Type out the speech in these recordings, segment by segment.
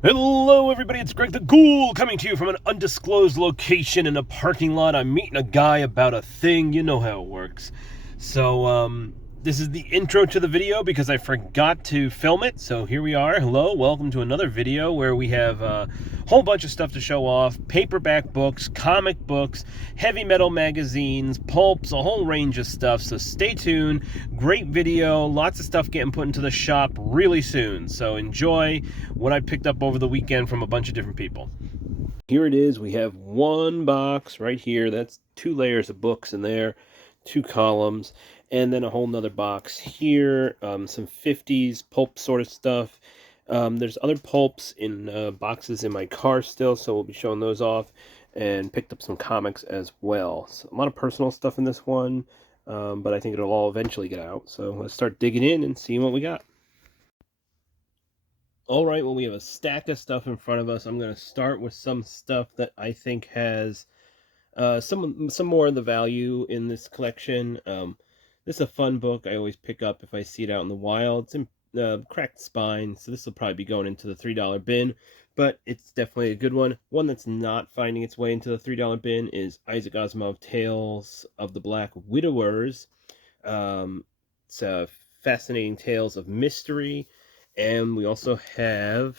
Hello, everybody. It's Greg the Ghoul coming to you from an undisclosed location in a parking lot. I'm meeting a guy about a thing. You know how it works. So, this is the intro to the video because I forgot to film it. So, here we are. Hello. Welcome to another video where we have a whole bunch of stuff to show off: paperback books, comic books, heavy metal magazines, pulps, a whole range of stuff. So, stay tuned. Great video. Lots of stuff getting put into the shop really soon. So, enjoy what I picked up over the weekend from a bunch of different people. Here it is. We have one box right here. That's 2 layers of books in there, 2 columns, and then a whole nother box here. Some 50s pulp sort of stuff. There's other pulps in boxes in my car still, so we'll be showing those off. And picked up some comics as well. So a lot of personal stuff in this one, but I think it'll all eventually get out. So let's start digging in and seeing what we got. All right, well, we have a stack of stuff in front of us. I'm going to start with some stuff that I think has some more of the value in this collection. This is a fun book I always pick up if I see it out in the wild. It's in cracked spine, so this will probably be going into the $3 bin, but it's definitely a good one. One that's not finding its way into the $3 bin is Isaac Asimov Tales of the Black Widowers. It's fascinating tales of mystery. And we also have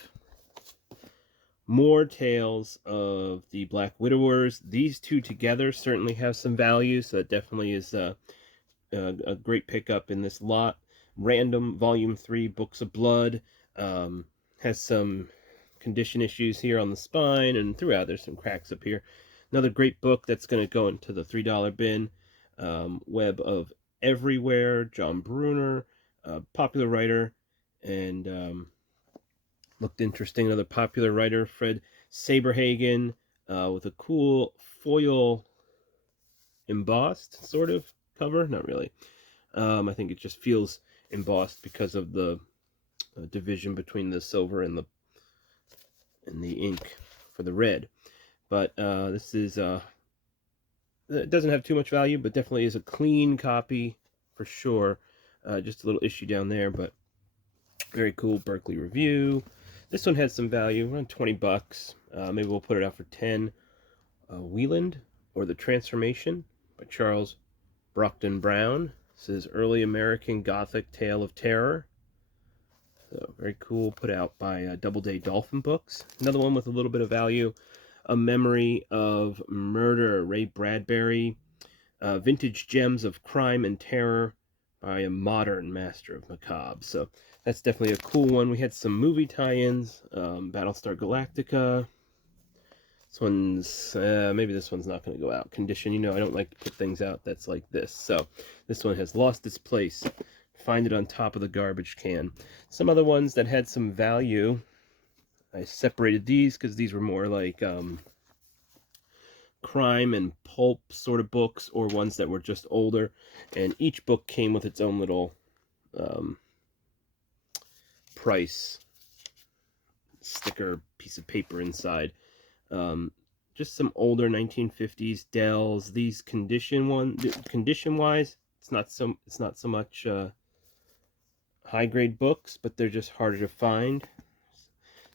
more tales of the Black Widowers. These two together certainly have some value, so that definitely is a great pickup in this lot. Random Volume 3 Books of Blood has some condition issues here on the spine, and throughout there's some cracks up here. Another great book that's going to go into the $3 bin. Web of Everywhere, John Bruner, popular writer, and looked interesting. Another popular writer, Fred Saberhagen, with a cool foil embossed sort of cover. Not really. I think it just feels embossed because of the division between the silver and the ink for the red. But this is it doesn't have too much value, but definitely is a clean copy for sure. Just a little issue down there, but very cool. Berkeley Review. This one has some value, around 20 bucks. Maybe we'll put it out for 10. Wieland, or The Transformation, by Charles Brockden Brown. This is early American Gothic tale of terror. So very cool, put out by Doubleday Dolphin Books. Another one with a little bit of value, A Memory of Murder, Ray Bradbury. Vintage Gems of Crime and Terror by a modern master of macabre. So that's definitely a cool one. We had some movie tie-ins, Battlestar Galactica. This one's, maybe this one's not going to go out. Condition, you know, I don't like to put things out that's like this. So this one has lost its place. Find it on top of the garbage can. Some other ones that had some value, I separated these because these were more like crime and pulp sort of books, or ones that were just older, and each book came with its own little price sticker piece of paper inside. Just some older 1950s Dells. These condition wise, it's not so much high grade books, but they're just harder to find.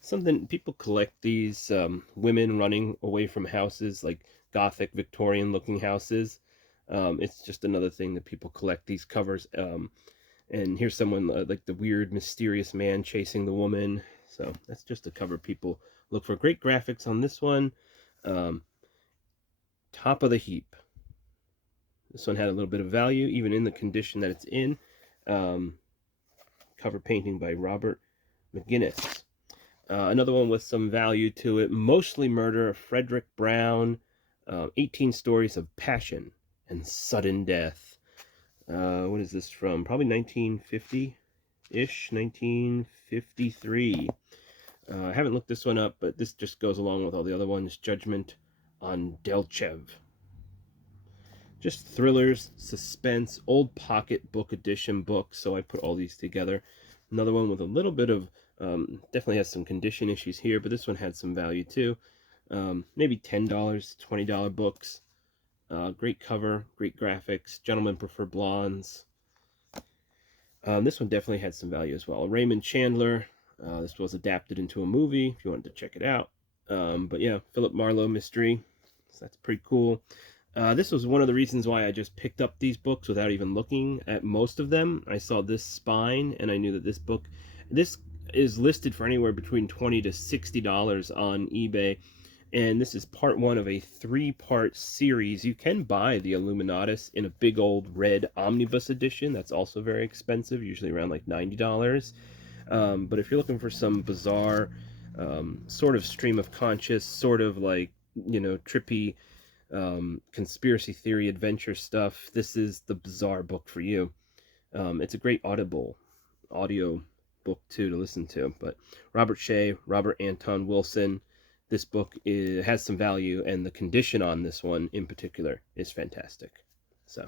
Something people collect these women running away from houses, like Gothic Victorian looking houses. It's just another thing that people collect, these covers. And here's someone like the weird mysterious man chasing the woman. So that's just a cover people look for. Great graphics on this one. Top of the heap. This one had a little bit of value, even in the condition that it's in. Cover painting by Robert McGinnis. Another one with some value to it, Mostly Murder, Frederick Brown, 18 Stories of Passion and Sudden Death. What is this from? Probably 1950-ish, 1953. I haven't looked this one up, but this just goes along with all the other ones. Judgment on Delchev. Just thrillers, suspense, old pocket book edition books, so I put all these together. Another one with a little bit of, definitely has some condition issues here, but this one had some value too. Maybe $10, $20 books. Great cover, great graphics. Gentlemen Prefer Blondes. This one definitely had some value as well. Raymond Chandler, This was adapted into a movie if you wanted to check it out. But yeah, Philip Marlowe mystery. So that's pretty cool. This was one of the reasons why I just picked up these books without even looking at most of them. I saw this spine and I knew that this is listed for anywhere between $20 to $60 on eBay. And this is part one of a 3-part series. You can buy the Illuminatus in a big old red omnibus edition. That's also very expensive, usually around like $90. But if you're looking for some bizarre sort of stream of conscious, sort of like, trippy conspiracy theory adventure stuff, this is the bizarre book for you. It's a great audio book too to listen to. But Robert Shea, Robert Anton Wilson, this book has some value, and the condition on this one in particular is fantastic. So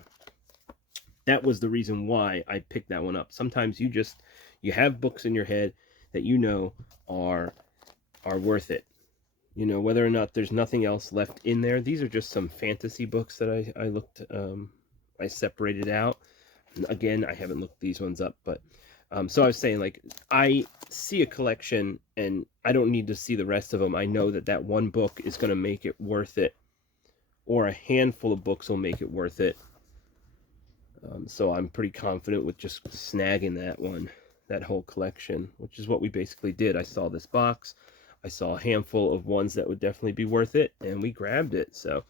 that was the reason why I picked that one up. Sometimes you have books in your head that are worth it. Whether or not there's nothing else left in there. These are just some fantasy books that I separated out. Again, I haven't looked these ones up, but so I was saying, like, I see a collection and I don't need to see the rest of them. I know that one book is going to make it worth it, or a handful of books will make it worth it. So I'm pretty confident with just snagging that whole collection, which is what we basically did. I saw this box. I saw a handful of ones that would definitely be worth it, and we grabbed it. So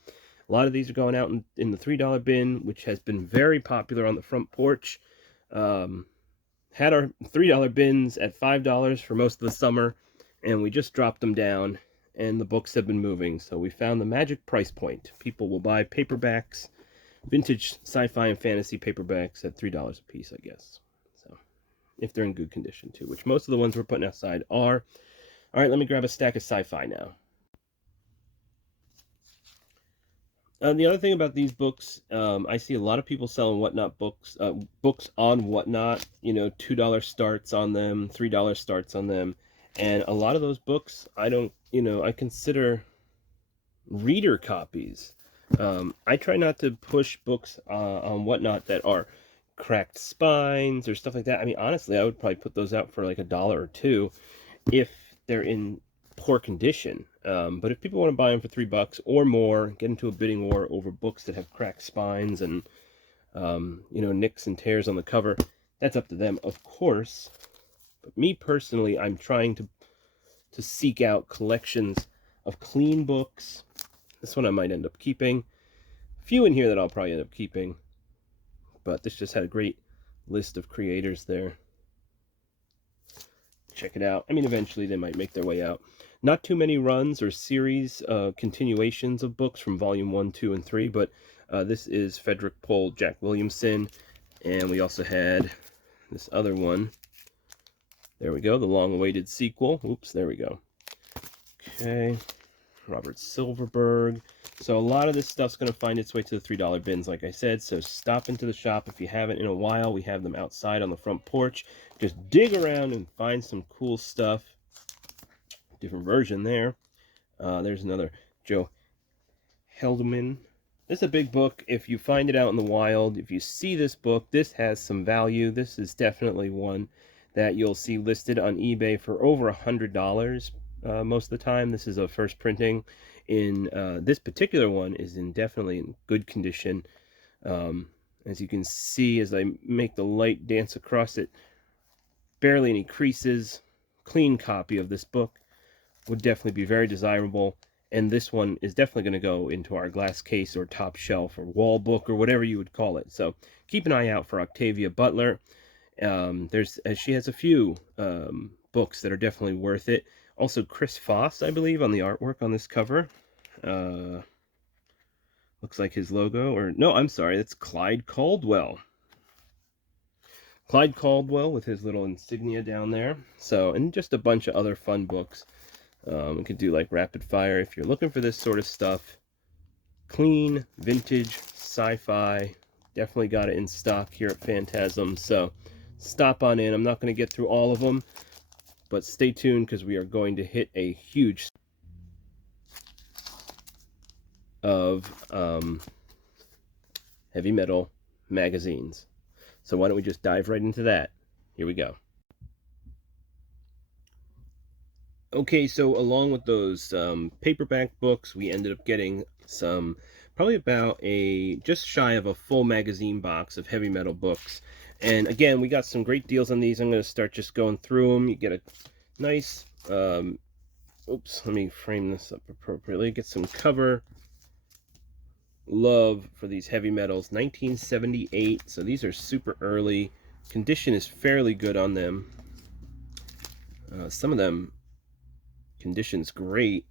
a lot of these are going out in the $3 bin, which has been very popular on the front porch. Had our $3 bins at $5 for most of the summer, and we just dropped them down, and the books have been moving. So we found the magic price point. People will buy paperbacks, vintage sci-fi and fantasy paperbacks at $3 a piece, I guess. So if they're in good condition too, which most of the ones we're putting outside are. All right, let me grab a stack of sci-fi now. The other thing about these books, I see a lot of people selling Whatnot books, books on Whatnot, $2 starts on them, $3 starts on them. And a lot of those books, I consider reader copies. I try not to push books on Whatnot that are cracked spines or stuff like that. I mean, honestly, I would probably put those out for like $1 or $2 if they're in poor condition. But if people want to buy them for $3 or more, get into a bidding war over books that have cracked spines and nicks and tears on the cover, that's up to them, of course. But me personally, I'm trying to seek out collections of clean books. This one I might end up keeping. A few in here that I'll probably end up keeping. But this just had a great list of creators there. Check it out. I mean, eventually they might make their way out. Not too many runs or series continuations of books from volume 1, 2, and 3, but this is Frederick Pohl, Jack Williamson, and we also had this other one. There we go, the long-awaited sequel. Oops, there we go. Okay, Robert Silverberg. So a lot of this stuff's going to find its way to the $3 bins, like I said, so stop into the shop if you haven't in a while. We have them outside on the front porch. Just dig around and find some cool stuff. Different version there. There's another Joe Heldeman. This is a big book. If you find it out in the wild, if you see this book, this has some value. This is definitely one that you'll see listed on eBay for over $100 most of the time. This is a first printing. This particular one is definitely in good condition. As you can see, as I make the light dance across it, barely any creases. Clean copy of this book would definitely be very desirable, and this one is definitely going to go into our glass case or top shelf or wall book or whatever you would call it. So keep an eye out for Octavia Butler. She has a few books that are definitely worth it. Also Chris Foss, I believe, on the artwork on this cover. Looks like his logo, or no, I'm sorry, that's Clyde Caldwell. Clyde Caldwell with his little insignia down there. So, and just a bunch of other fun books. We could do like rapid fire if you're looking for this sort of stuff. Clean, vintage, sci-fi. Definitely got it in stock here at Phantasm. So stop on in. I'm not going to get through all of them, but stay tuned because we are going to hit a huge of heavy metal magazines. So why don't we just dive right into that? Here we go. Okay, so along with those paperback books, we ended up getting some, probably about a just shy of a full magazine box of heavy metal books. And again, we got some great deals on these. I'm going to start just going through them. You get a nice, oops, let me frame this up appropriately. Get some cover love for these heavy metals. 1978, so these are super early. Condition is fairly good on them. Some of them condition's great,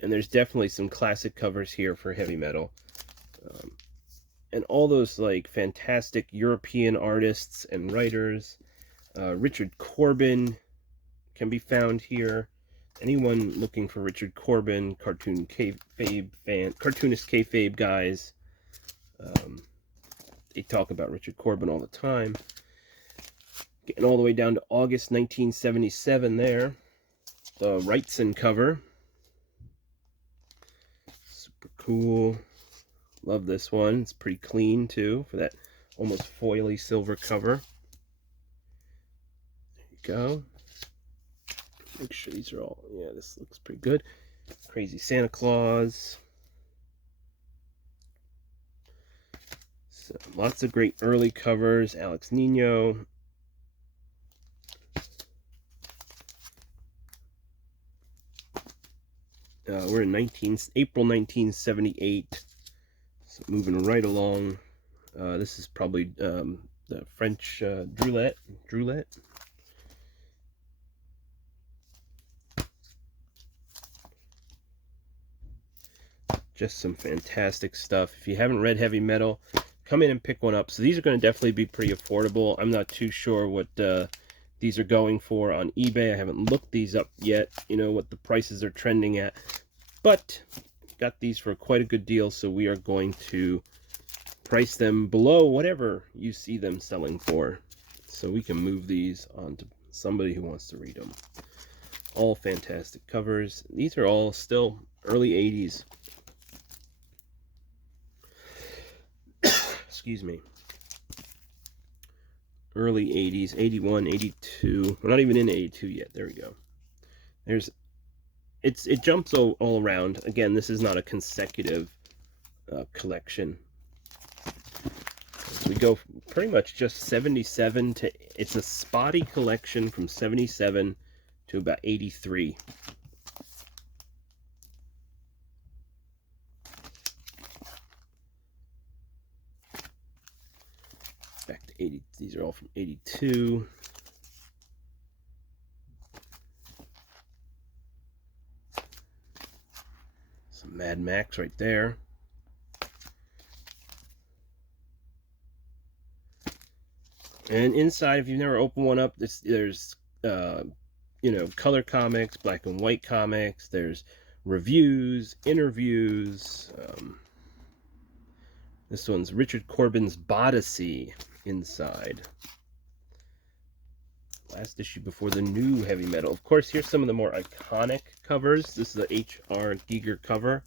and there's definitely some classic covers here for heavy metal. And all those like fantastic European artists and writers. Richard Corbin can be found here. Anyone looking for Richard Corbin, cartoonist kayfabe guys, they talk about Richard Corbin all the time. Getting all the way down to August 1977 there. The Wrightson cover. Super cool. Love this one. It's pretty clean too for that almost foily silver cover. There you go. Make sure these are all, yeah, this looks pretty good. Crazy Santa Claus. So lots of great early covers. Alex Nino. We're in April 1978. So moving right along. This is probably the French Droulet. Just some fantastic stuff. If you haven't read heavy metal, come in and pick one up. So these are going to definitely be pretty affordable. I'm not too sure what these are going for on eBay. I haven't looked these up yet, you know, what the prices are trending at. But got these for quite a good deal, so we are going to price them below whatever you see them selling for. So we can move these on to somebody who wants to read them. All fantastic covers. These are all still early 80s. Excuse me. Early 80s, 81, 82. We're not even in 82 yet. There we go. It jumps all around. Again, this is not a consecutive collection. So we go pretty much just 77 to, it's a spotty collection from 77 to about 83. Back to 80, these are all from 82. Some Mad Max right there. And inside, if you've never opened one up, there's you know, color comics, black and white comics. There's reviews, interviews. This one's Richard Corbin's Bodyssey inside. Last issue before the new heavy metal. Of course, here's some of the more iconic covers. This is a H.R. Giger cover.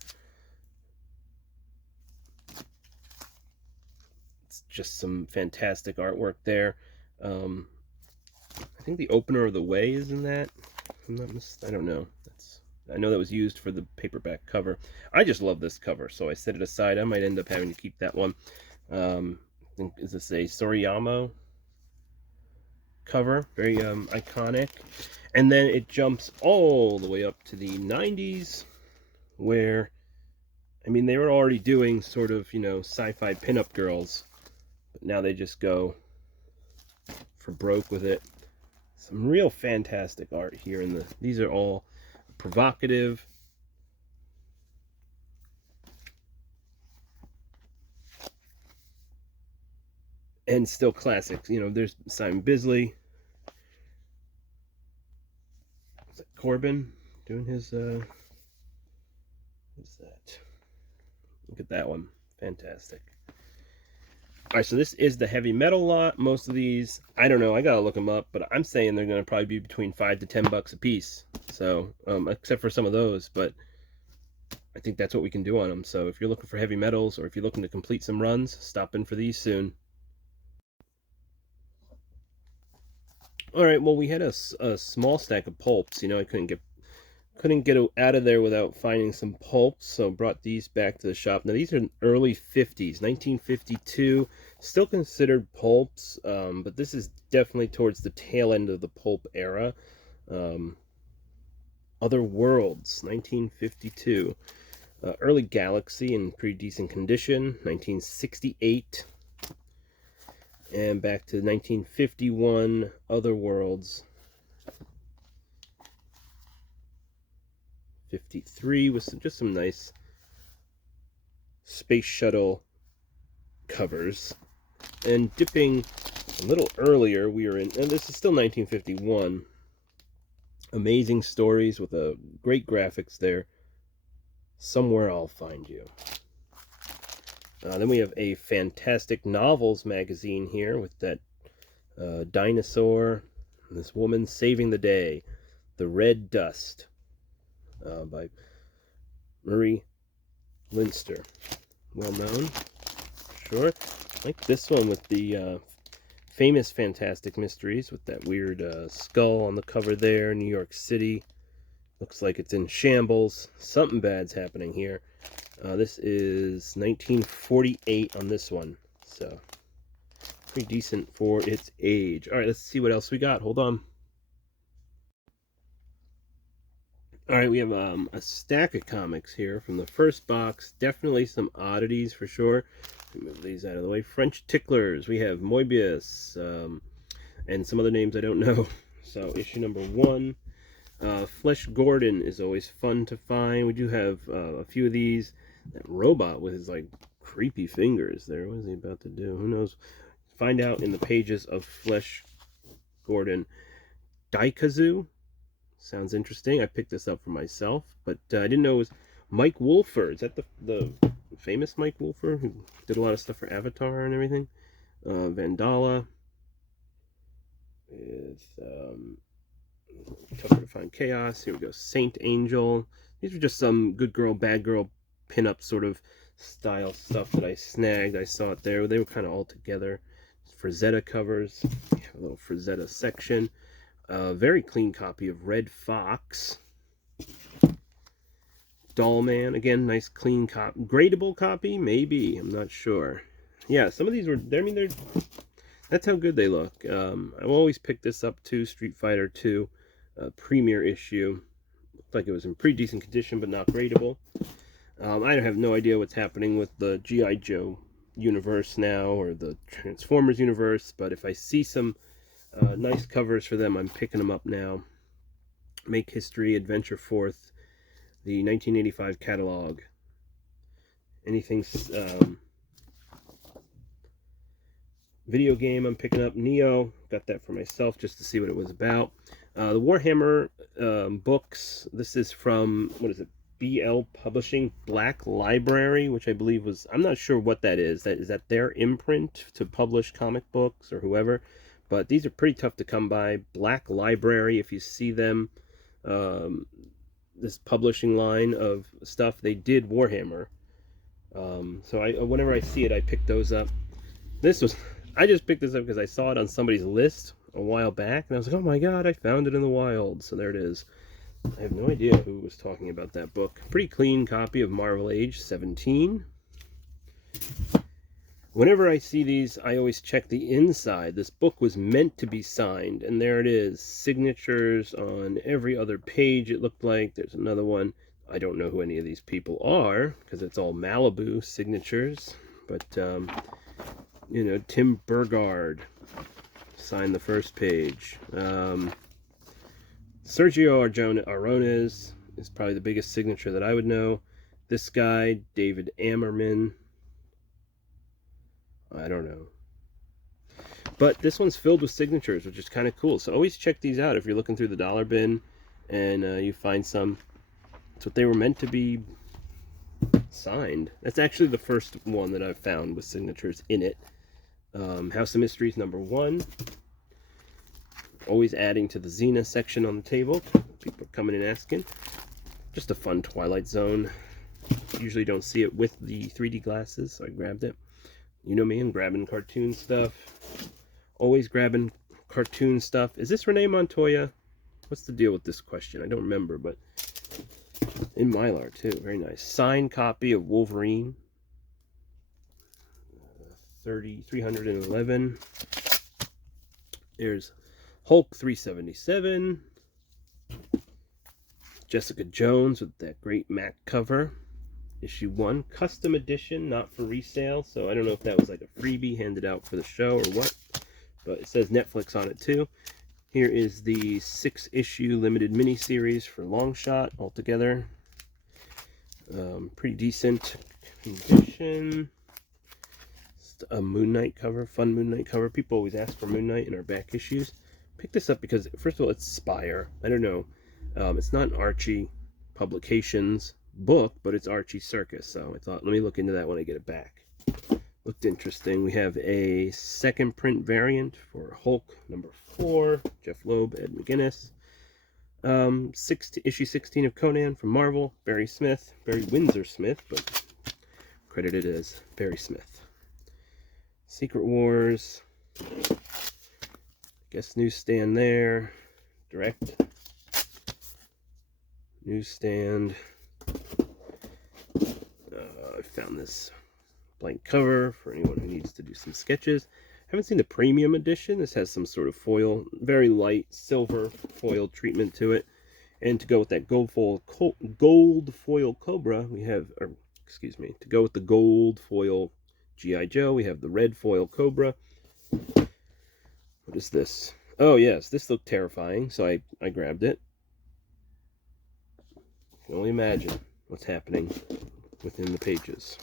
It's just some fantastic artwork there. I think the opener of The Way is in that. I don't know. I know that was used for the paperback cover. I just love this cover, so I set it aside. I might end up having to keep that one. I think, is this a Soriyama cover? Very iconic. And then it jumps all the way up to the 90s, where, I mean, they were already doing sort of, you know, sci-fi pinup girls, but now they just go for broke with it. Some real fantastic art here these are all provocative. And still classics. You know, there's Simon Bisley. Is that Corbin doing his what's that? Look at that one. Fantastic. Alright, so this is the heavy metal lot. Most of these, I don't know, I gotta look them up, but I'm saying they're gonna probably be between $5 to $10 a piece. So, except for some of those, but I think that's what we can do on them. So if you're looking for heavy metals, or if you're looking to complete some runs, stop in for these soon. All right, well, we had a small stack of pulps. You know, I couldn't get out of there without finding some pulps, so brought these back to the shop. Now, these are early 50s, 1952, still considered pulps, but this is definitely towards the tail end of the pulp era. Um, Other Worlds, 1952. Early Galaxy in pretty decent condition, 1968. And back to 1951, Other Worlds, 53, with just some nice space shuttle covers. And dipping a little earlier, we were in, and this is still 1951, Amazing Stories with a great graphics there. Somewhere I'll Find You. Then we have a Fantastic Novels magazine here with that dinosaur, and this woman saving the day. The Red Dust, by Marie Linster. Well known, sure. Like this one with the famous Fantastic Mysteries with that weird skull on the cover there. New York City. Looks like it's in shambles. Something bad's happening here. This is 1948 on this one. So, pretty decent for its age. Alright, let's see what else we got. Hold on. Alright, we have a stack of comics here from the first box. Definitely some oddities for sure. Move these out of the way. French Ticklers. We have Moebius, and some other names I don't know. So, issue number 1. Flesh Gordon is always fun to find. We do have a few of these. That robot with his like creepy fingers there. What is he about to do? Who knows? Find out in the pages of Flesh Gordon. Daikazu sounds interesting. I picked this up for myself, but I didn't know it was Mike Wolfer. Is that the famous Mike Wolfer who did a lot of stuff for Avatar and everything? Vandala with Tougher to Find Chaos. Here we go. Saint Angel. These are just some good girl, bad girl pin-up sort of style stuff that I snagged. I saw it there. They were kind of all together. Frazetta covers. We have a little Frazetta section. Very clean copy of Red Fox. Dollman. Again, nice clean copy. Gradable copy? Maybe. I'm not sure. Yeah, some of these were... I mean, that's how good they look. I've always picked this up too. Street Fighter 2. Premiere issue. Looked like it was in pretty decent condition, but not gradable. I have no idea what's happening with the G.I. Joe universe now, or the Transformers universe, but if I see some nice covers for them, I'm picking them up now. Make History, Adventure Forth, the 1985 catalog. Anything video game I'm picking up. Neo, got that for myself just to see what it was about. The Warhammer books, this is from, what is it, BL Publishing, Black Library, which I believe was, I'm not sure what that is. Is that their imprint to publish comic books or whoever? But these are pretty tough to come by. Black Library, if you see them, this publishing line of stuff, they did Warhammer. So whenever I see it, I pick those up. I just picked this up because I saw it on somebody's list a while back, and I was like, oh my god, I found it in the wild. So there it is. I have no idea who was talking about that book. Pretty clean copy of Marvel Age 17. Whenever I see these, I always check the inside. This book was meant to be signed, and there it is. Signatures on every other page, it looked like. There's another one. I don't know who any of these people are, because it's all Malibu signatures. But, you know, Tim Burgard signed the first page. Sergio Arones is probably the biggest signature that I would know. This guy, David Ammerman. I don't know. But this one's filled with signatures, which is kind of cool. So always check these out if you're looking through the dollar bin and you find some. It's what they were meant to be signed. That's actually the first one that I've found with signatures in it. House of Mysteries #1. Always adding to the Xena section on the table. People are coming and asking. Just a fun Twilight Zone. Usually don't see it with the 3D glasses, so I grabbed it. You know me, I'm grabbing cartoon stuff. Always grabbing cartoon stuff. Is this Renee Montoya? What's the deal with this question? I don't remember, but in Mylar too. Very nice. Signed copy of Wolverine. 311. There's Hulk 377. Jessica Jones with that great Mac cover. Issue 1. Custom edition, not for resale. So I don't know if that was like a freebie handed out for the show or what. But it says Netflix on it too. Here is the 6-issue limited miniseries for Longshot altogether. Pretty decent condition. A Moon Knight cover, fun Moon Knight cover. People always ask for Moon Knight in our back issues. Pick this up because, first of all, it's Spire. I don't know. It's not an Archie Publications book, but it's Archie Circus. So I thought, let me look into that when I get it back. Looked interesting. We have a second print variant for Hulk number 4. Jeff Loeb, Ed McGuinness. Issue 16 of Conan from Marvel. Barry Windsor Smith, but credited as Barry Smith. Secret Wars. Guess newsstand there. Direct. Newsstand. I found this blank cover for anyone who needs to do some sketches. Haven't seen the premium edition. This has some sort of foil, very light silver foil treatment to it. And to go with that gold foil Cobra, we have, to go with the gold foil G.I. Joe, we have the red foil Cobra. What is this? Oh yes, this looked terrifying, so I grabbed it. You can only imagine what's happening within the pages.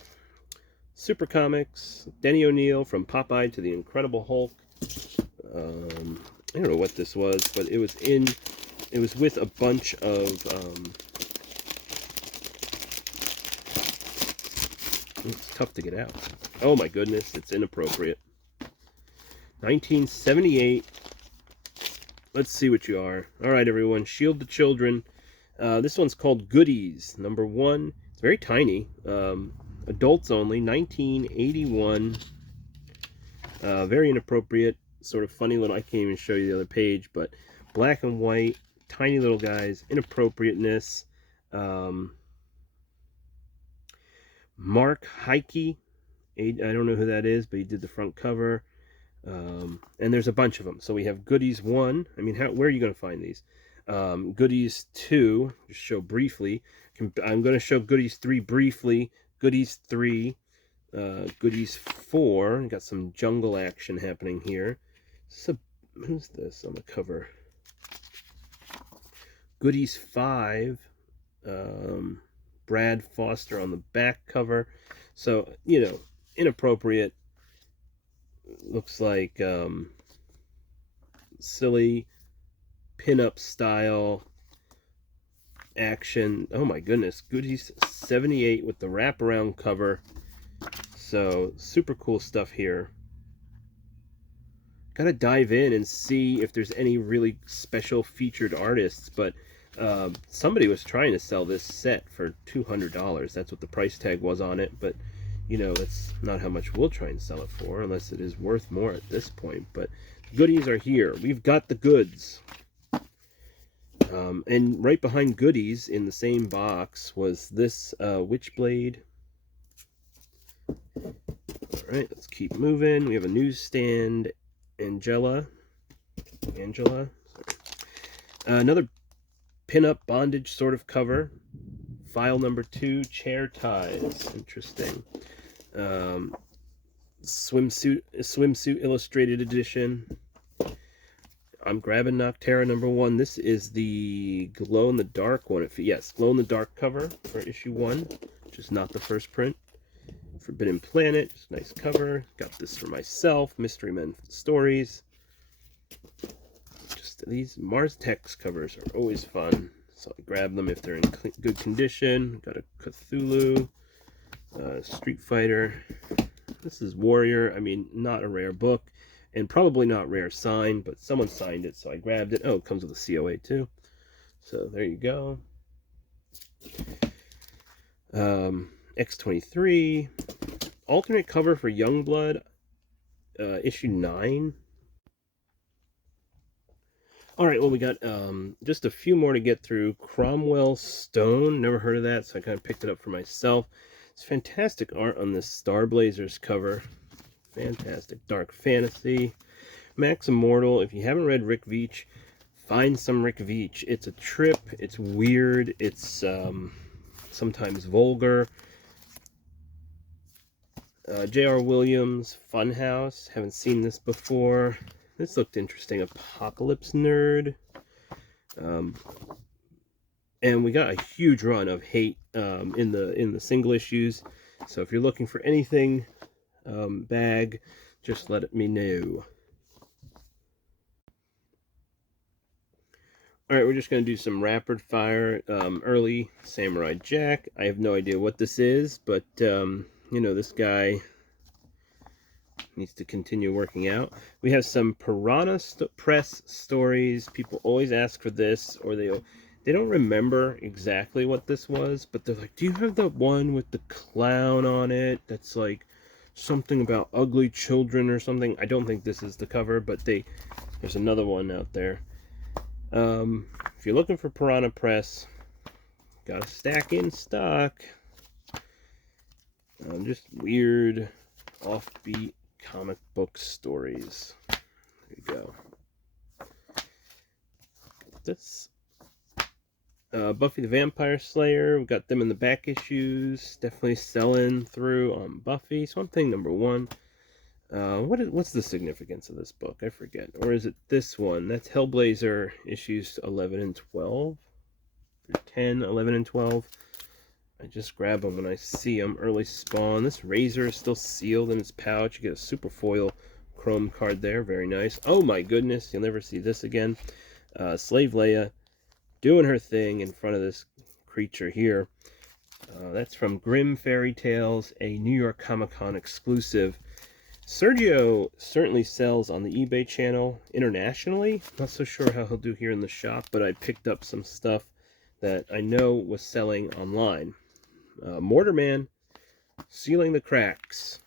Super Comics, Denny O'Neil from Popeye to the Incredible Hulk. I don't know what this was, but it was with a bunch of it's tough to get out. Oh my goodness, it's inappropriate. 1978. Let's see what you are. All right, everyone. Shield the Children. This one's called Goodies, number 1. It's very tiny. Adults only, 1981. Very inappropriate. Sort of funny little, I can't even show you the other page, but black and white, tiny little guys, inappropriateness. Mark Heike. I don't know who that is, but he did the front cover. And there's a bunch of them. So we have Goodies 1. I mean, where are you going to find these? Goodies 2, just show briefly. I'm going to show Goodies 3 briefly. Goodies 3. Goodies 4. Got some jungle action happening here. Who's this on the cover? Goodies 5. Brad Foster on the back cover. So, inappropriate. Looks like silly pin-up style action. Oh my goodness. Goodies 78 with the wraparound cover. So, super cool stuff here. Gotta dive in and see if there's any really special featured artists, but somebody was trying to sell this set for $200. That's what the price tag was on it, but that's not how much we'll try and sell it for, unless it is worth more at this point. But Goodies are here. We've got the goods. And right behind Goodies in the same box was this Witchblade. Alright, let's keep moving. We have a newsstand Angela. Sorry. Another pin-up bondage sort of cover. File number 2, chair ties. Interesting. Swimsuit illustrated edition. I'm grabbing Noctera number 1. This is the glow-in-the-dark one. Yes, glow-in-the-dark cover for issue 1, which is not the first print. Forbidden Planet, just nice cover. Got this for myself. Mystery Men Stories. Just these Mars Tex covers are always fun. So I grab them if they're in good condition. Got a Cthulhu, Street Fighter. This is Warrior. I mean, not a rare book, and probably not rare sign, but someone signed it, so I grabbed it. Oh, it comes with a COA too. So there you go. X-23. Alternate cover for Youngblood, issue 9. All right, well, we got just a few more to get through. Cromwell Stone, never heard of that, so I kind of picked it up for myself. It's fantastic art on this Star Blazers cover. Fantastic. Dark fantasy. Max Immortal. If you haven't read Rick Veitch, find some Rick Veitch. It's a trip. It's weird. It's sometimes vulgar. J.R. Williams, Funhouse. Haven't seen this before. This looked interesting. Apocalypse Nerd. And we got a huge run of Hate in the single issues. So if you're looking for anything bag, just let me know. All right, we're just going to do some rapid fire. Early Samurai Jack. I have no idea what this is, but you know, this guy needs to continue working out. We have some Piranha Press stories. People always ask for this, or they don't remember exactly what this was, but they're like, do you have the one with the clown on it that's like something about ugly children or something? I don't think this is the cover, but there's another one out there. If you're looking for Piranha Press, got a stack in stock. Just weird, offbeat comic book stories. There you go. This Buffy the Vampire Slayer, we got them in the back issues. Definitely selling through on Buffy. Swamp Thing #1. What's the significance of this book? I forget. Or is it this one? That's Hellblazer issues 11 and 12. Or 10, 11, and 12. I just grab them when I see them. Early Spawn. This Razor is still sealed in its pouch. You get a super foil chrome card there. Very nice. Oh my goodness. You'll never see this again. Slave Leia doing her thing in front of this creature here. That's from Grimm Fairy Tales, a New York Comic Con exclusive. Sergio certainly sells on the eBay channel internationally. Not so sure how he'll do here in the shop, but I picked up some stuff that I know was selling online. Mortarman, Sealing the Cracks.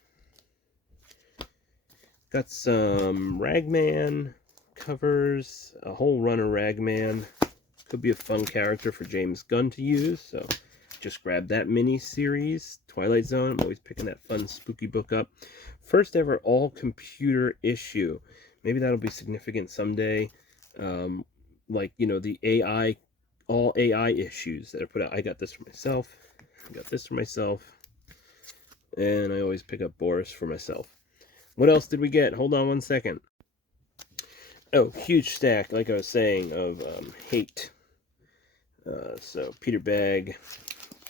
Got some Ragman covers, a whole run of Ragman. Could be a fun character for James Gunn to use, so just grab that mini series. Twilight Zone, I'm always picking that fun spooky book up. First ever all computer issue. Maybe that'll be significant someday. Like, you know, the AI, all AI issues that are put out. I got this for myself. I got this for myself. And I always pick up Boris for myself. What else did we get? Hold on one second. Oh, huge stack, like I was saying, of Hate. So Peter Bagg,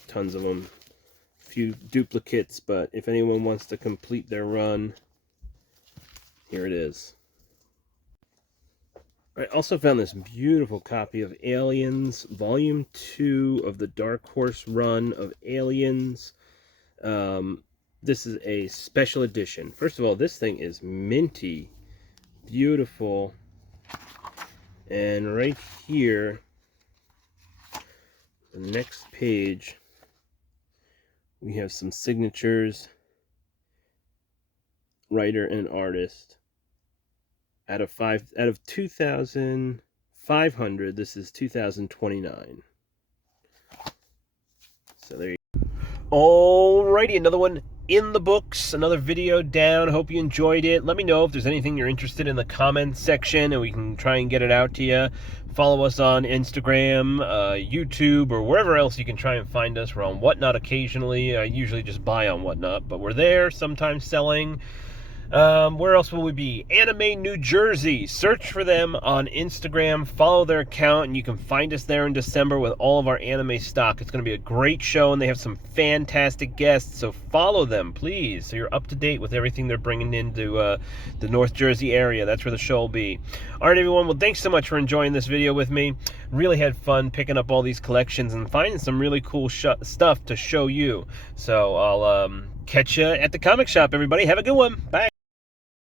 tons of them. A few duplicates, but if anyone wants to complete their run, here it is. I also found this beautiful copy of Aliens, Volume 2 of the Dark Horse run of Aliens. This is a special edition. First of all, this thing is minty. Beautiful. And right here, the next page, we have some signatures, writer and artist. Out of 2,500, this is 2,029. So there you go. Alrighty, another one in the books, another video down. Hope you enjoyed it. Let me know if there's anything you're interested in the comments section, and we can try and get it out to you. Follow us on Instagram, YouTube, or wherever else you can try and find us. We're on Whatnot occasionally. I usually just buy on Whatnot, but we're there, sometimes selling. Where else will we be? Anime New Jersey. Search for them on Instagram. Follow their account, and you can find us there in December with all of our anime stock. It's going to be a great show, and they have some fantastic guests, so follow them, please, so you're up to date with everything they're bringing into the North Jersey area. That's where the show will be. All right, everyone. Well, thanks so much for enjoying this video with me. Really had fun picking up all these collections and finding some really cool stuff to show you. So I'll catch you at the comic shop, everybody. Have a good one. Bye.